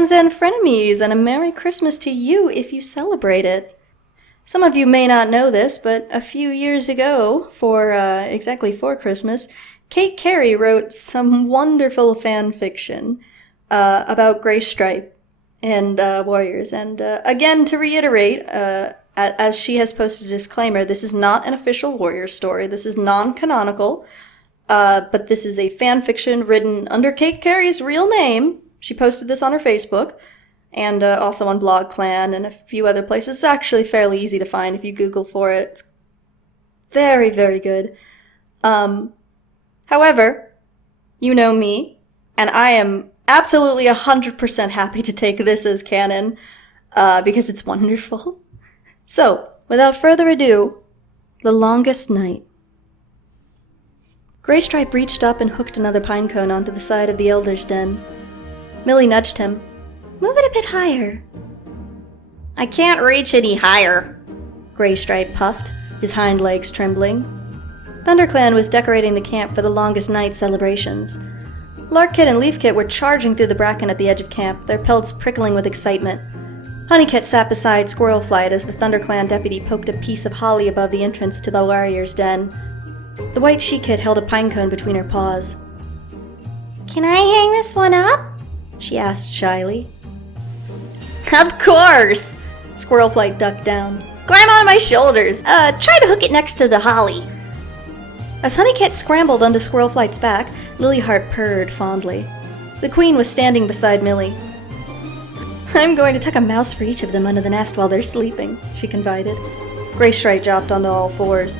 fans and frenemies, and a Merry Christmas to you if you celebrate it. Some of you may not know this, but a few years ago, exactly for Christmas, Kate Cary wrote some wonderful fan fiction about Gray Stripe and Warriors. And again, to reiterate, as she has posted a disclaimer, this is not an official Warriors story. This is non-canonical, but this is a fan fiction written under Kate Cary's real name. She posted this on her Facebook, and also on Blog Clan and a few other places. It's actually fairly easy to find if you Google for it. It's very, very good. However, you know me, and I am absolutely 100% happy to take this as canon, because it's wonderful. So, without further ado, The Longest Night. Graystripe reached up and hooked another pine cone onto the side of the Elder's Den. Millie nudged him. Move it a bit higher. I can't reach any higher, Graystripe puffed, his hind legs trembling. ThunderClan was decorating the camp for the Longest Night celebrations. Larkkit and Leafkit were charging through the bracken at the edge of camp, their pelts prickling with excitement. Honeykit sat beside Squirrelflight as the ThunderClan deputy poked a piece of holly above the entrance to the warrior's den. The white she-kit held a pinecone between her paws. Can I hang this one up? She asked shyly. Of course! Squirrelflight ducked down. Climb on my shoulders. Try to hook it next to the holly. As Honeykit scrambled onto Squirrelflight's back, Lilyheart purred fondly. The queen was standing beside Millie. I'm going to tuck a mouse for each of them under the nest while they're sleeping, she confided. Graystripe dropped onto all fours.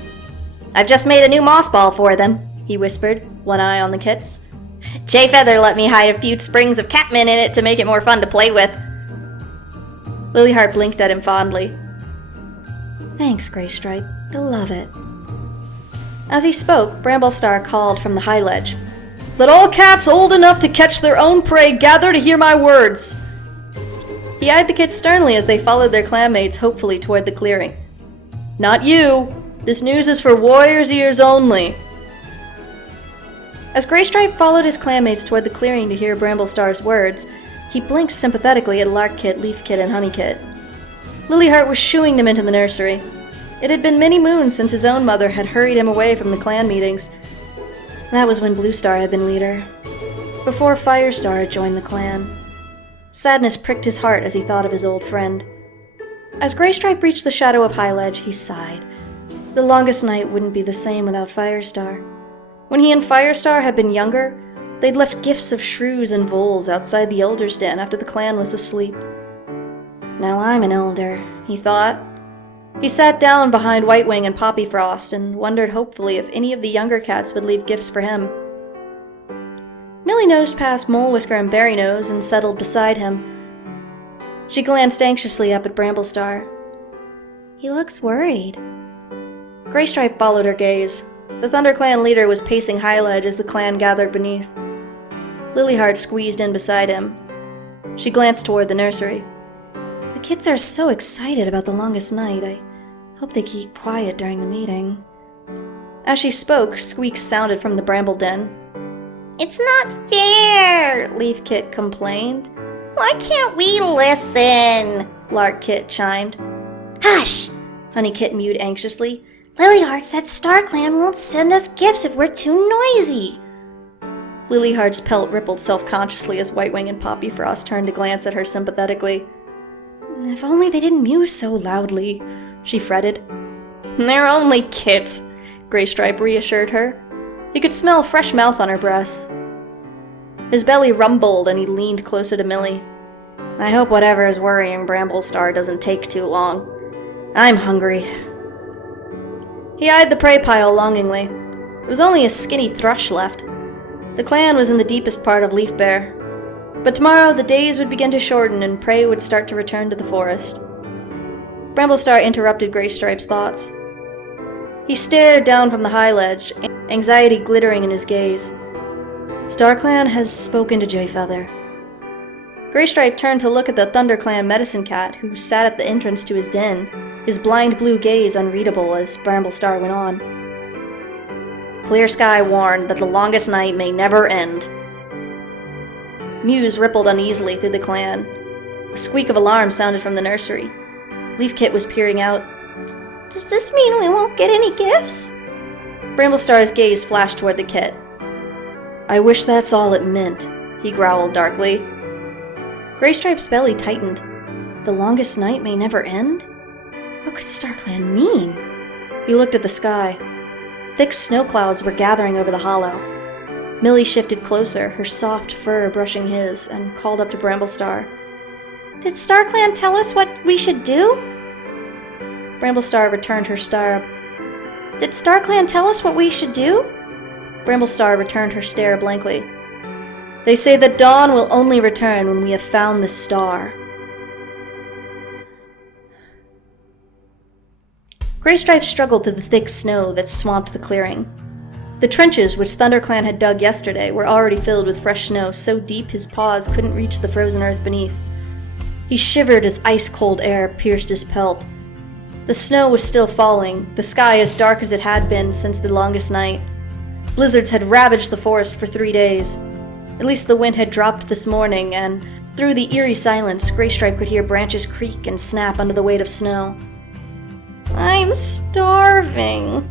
I've just made a new moss ball for them, he whispered, one eye on the kits. Jayfeather let me hide a few sprigs of catmint in it to make it more fun to play with. Lilyheart blinked at him fondly. Thanks, Graystripe. They'll love it. As he spoke, Bramblestar called from the high ledge. Let all cats old enough to catch their own prey gather to hear my words. He eyed the kids sternly as they followed their clanmates hopefully toward the clearing. Not you. This news is for warriors' ears only. As Graystripe followed his clanmates toward the clearing to hear Bramblestar's words, he blinked sympathetically at Larkkit, Leafkit, and Honeykit. Lilyheart was shooing them into the nursery. It had been many moons since his own mother had hurried him away from the clan meetings. That was when Bluestar had been leader, before Firestar had joined the clan. Sadness pricked his heart as he thought of his old friend. As Graystripe reached the shadow of Highledge, he sighed. The Longest Night wouldn't be the same without Firestar. When he and Firestar had been younger, they'd left gifts of shrews and voles outside the Elder's Den after the clan was asleep. Now I'm an elder, he thought. He sat down behind Whitewing and Poppyfrost and wondered hopefully if any of the younger cats would leave gifts for him. Millie nosed past Molewhisker and Berrynose and settled beside him. She glanced anxiously up at Bramblestar. He looks worried. Graystripe followed her gaze. The ThunderClan leader was pacing Highledge as the clan gathered beneath. Lilyheart squeezed in beside him. She glanced toward the nursery. The kids are so excited about the Longest Night. I hope they keep quiet during the meeting. As she spoke, squeaks sounded from the bramble den. It's not fair, Leafkit complained. Why can't we listen? Larkkit chimed. Hush! Honeykit mewed anxiously. Lilyheart said StarClan won't send us gifts if we're too noisy. Lilyheart's pelt rippled self-consciously as Whitewing and Poppyfrost turned to glance at her sympathetically. If only they didn't mew so loudly, she fretted. They're only kits, Graystripe reassured her. He could smell fresh mouth on her breath. His belly rumbled and he leaned closer to Millie. I hope whatever is worrying Bramblestar doesn't take too long. I'm hungry. He eyed the prey pile longingly. There was only a skinny thrush left. The clan was in the deepest part of Leafbear. But tomorrow the days would begin to shorten and prey would start to return to the forest. Bramblestar interrupted Graystripe's thoughts. He stared down from the high ledge, anxiety glittering in his gaze. StarClan has spoken to Jayfeather. Graystripe turned to look at the ThunderClan medicine cat, who sat at the entrance to his den, his blind blue gaze unreadable as Bramblestar went on. Clear Sky warned that the Longest Night may never end. Mews rippled uneasily through the clan. A squeak of alarm sounded from the nursery. Leafkit was peering out. Does this mean we won't get any gifts? Bramblestar's gaze flashed toward the kit. I wish that's all it meant, he growled darkly. Graystripe's belly tightened. The longest night may never end? What could StarClan mean? He looked at the sky. Thick snow clouds were gathering over the hollow. Millie shifted closer, her soft fur brushing his, and called up to Bramblestar. Did StarClan tell us what we should do? Bramblestar returned her stare. Did StarClan tell us what we should do? Bramblestar returned her stare blankly. They say that dawn will only return when we have found the star. Graystripe struggled through the thick snow that swamped the clearing. The trenches which ThunderClan had dug yesterday were already filled with fresh snow so deep his paws couldn't reach the frozen earth beneath. He shivered as ice-cold air pierced his pelt. The snow was still falling, the sky as dark as it had been since the longest night. Blizzards had ravaged the forest for 3 days. At least the wind had dropped this morning, and through the eerie silence, Graystripe could hear branches creak and snap under the weight of snow. I'm starving.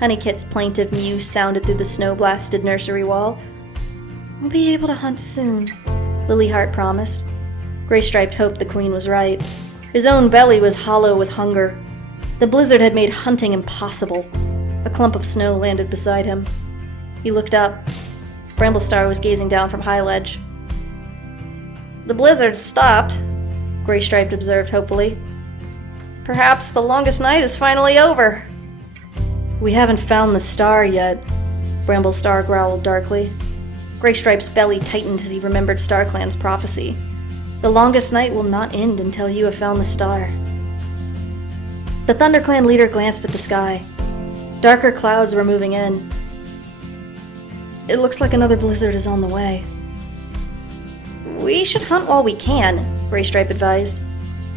Honeykit's plaintive mew sounded through the snow-blasted nursery wall. We'll be able to hunt soon, Lilyheart promised. Graystripe hoped the queen was right. His own belly was hollow with hunger. The blizzard had made hunting impossible. A clump of snow landed beside him. He looked up. Bramblestar was gazing down from high ledge. The blizzard stopped, Graystripe observed hopefully. Perhaps the longest night is finally over. We haven't found the star yet, Bramblestar growled darkly. Graystripe's belly tightened as he remembered StarClan's prophecy. The longest night will not end until you have found the star. The ThunderClan leader glanced at the sky. Darker clouds were moving in. It looks like another blizzard is on the way. We should hunt while we can, Graystripe advised.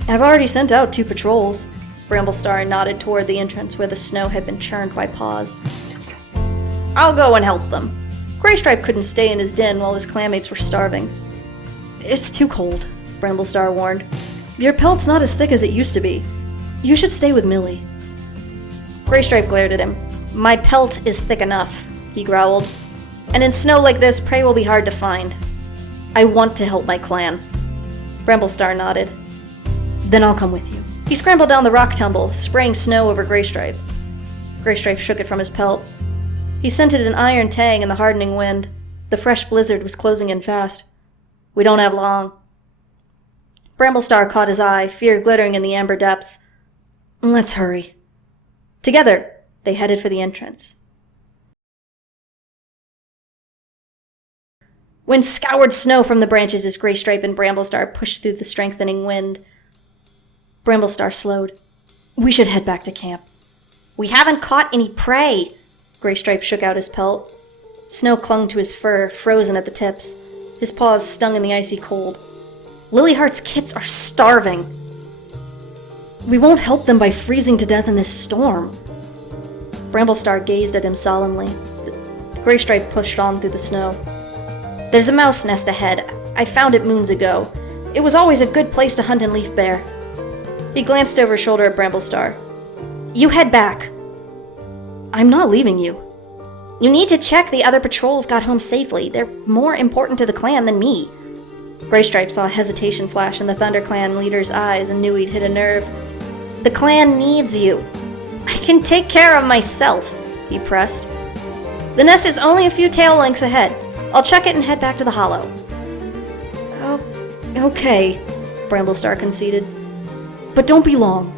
I've already sent out 2 patrols. Bramblestar nodded toward the entrance where the snow had been churned by paws. I'll go and help them. Graystripe couldn't stay in his den while his clanmates were starving. It's too cold, Bramblestar warned. Your pelt's not as thick as it used to be. You should stay with Millie. Graystripe glared at him. My pelt is thick enough, he growled. And in snow like this, prey will be hard to find. I want to help my clan. Bramblestar nodded. Then I'll come with you. He scrambled down the rock tumble, spraying snow over Graystripe. Graystripe shook it from his pelt. He scented an iron tang in the hardening wind. The fresh blizzard was closing in fast. We don't have long. Bramblestar caught his eye, fear glittering in the amber depths. Let's hurry. Together, they headed for the entrance. Wind scoured snow from the branches as Graystripe and Bramblestar pushed through the strengthening wind. Bramblestar slowed. We should head back to camp. We haven't caught any prey. Graystripe shook out his pelt. Snow clung to his fur, frozen at the tips. His paws stung in the icy cold. Lilyheart's kits are starving. We won't help them by freezing to death in this storm. Bramblestar gazed at him solemnly. Graystripe pushed on through the snow. There's a mouse nest ahead. I found it moons ago. It was always a good place to hunt and leaf bear. He glanced over his shoulder at Bramblestar. You head back. I'm not leaving you. You need to check the other patrols got home safely. They're more important to the clan than me. Graystripe saw hesitation flash in the ThunderClan leader's eyes and knew he'd hit a nerve. The clan needs you. I can take care of myself, he pressed. The nest is only a few tail lengths ahead. I'll check it and head back to the hollow. Oh, okay, Bramblestar conceded. But don't be long.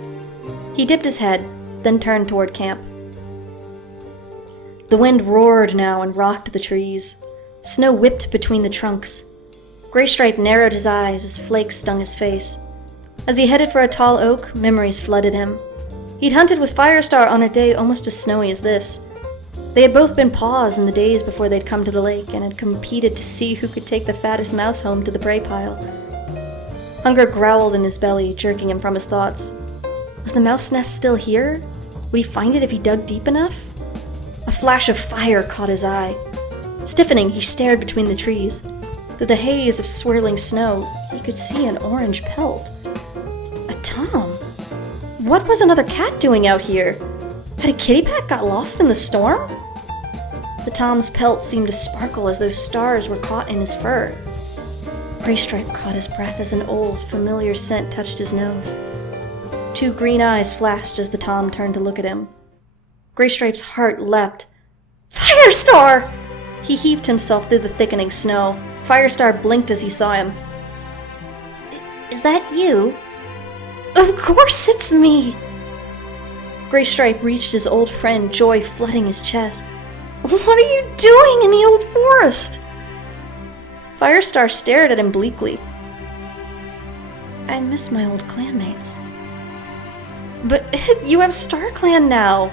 He dipped his head, then turned toward camp. The wind roared now and rocked the trees. Snow whipped between the trunks. Graystripe narrowed his eyes as flakes stung his face. As he headed for a tall oak, memories flooded him. He'd hunted with Firestar on a day almost as snowy as this. They had both been paws in the days before they'd come to the lake and had competed to see who could take the fattest mouse home to the prey pile. Hunger growled in his belly, jerking him from his thoughts. Was the mouse nest still here? Would he find it if he dug deep enough? A flash of fire caught his eye. Stiffening, he stared between the trees. Through the haze of swirling snow, he could see an orange pelt. A tom? What was another cat doing out here? Had a kitty pet got lost in the storm? The tom's pelt seemed to sparkle as though stars were caught in his fur. Graystripe caught his breath as an old, familiar scent touched his nose. 2 green eyes flashed as the tom turned to look at him. Graystripe's heart leapt. Firestar! He heaved himself through the thickening snow. Firestar blinked as he saw him. Is that you? Of course it's me! Graystripe reached his old friend, joy flooding his chest. What are you doing in the old forest? Firestar stared at him bleakly. I miss my old clanmates. But you have StarClan now!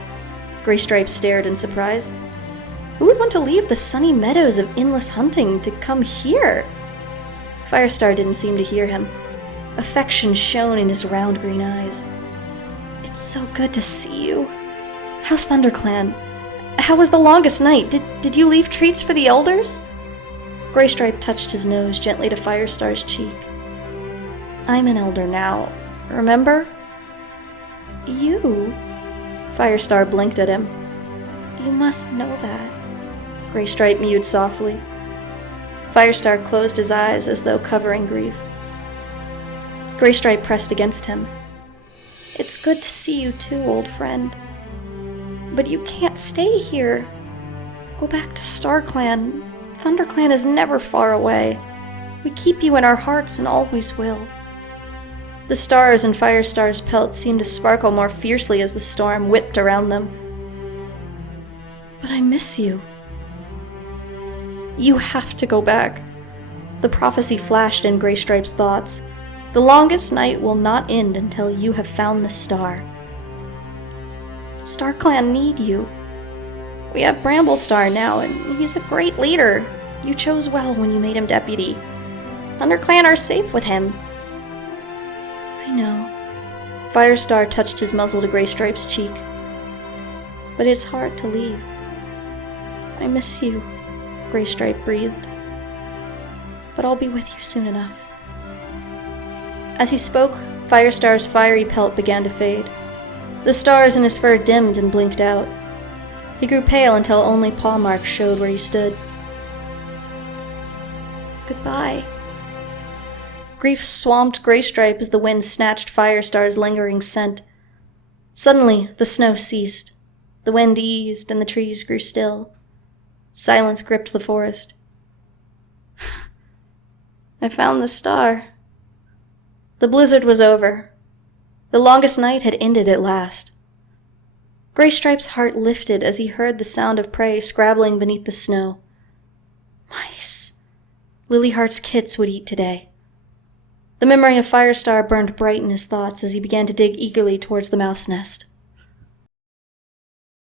Graystripe stared in surprise. Who would want to leave the sunny meadows of endless hunting to come here? Firestar didn't seem to hear him. Affection shone in his round green eyes. It's so good to see you. How's ThunderClan? How was the longest night? Did you leave treats for the elders? Graystripe touched his nose gently to Firestar's cheek. I'm an elder now, remember? You? Firestar blinked at him. You must know that. Graystripe mewed softly. Firestar closed his eyes as though covering grief. Graystripe pressed against him. It's good to see you too, old friend. But you can't stay here. Go back to StarClan. ThunderClan is never far away. We keep you in our hearts and always will. The stars in Firestar's pelt seemed to sparkle more fiercely as the storm whipped around them. But I miss you. You have to go back. The prophecy flashed in Graystripe's thoughts. The longest night will not end until you have found the star. StarClan need you. We have Bramblestar now, and he's a great leader. You chose well when you made him deputy. ThunderClan are safe with him. I know. Firestar touched his muzzle to Graystripe's cheek. But it's hard to leave. I miss you, Graystripe breathed. But I'll be with you soon enough. As he spoke, Firestar's fiery pelt began to fade. The stars in his fur dimmed and blinked out. He grew pale until only paw marks showed where he stood. Goodbye. Grief swamped Graystripe as the wind snatched Firestar's lingering scent. Suddenly, the snow ceased. The wind eased and the trees grew still. Silence gripped the forest. I found the star. The blizzard was over. The longest night had ended at last. Graystripe's heart lifted as he heard the sound of prey scrabbling beneath the snow. Mice. Lilyheart's kits would eat today. The memory of Firestar burned bright in his thoughts as he began to dig eagerly towards the mouse nest.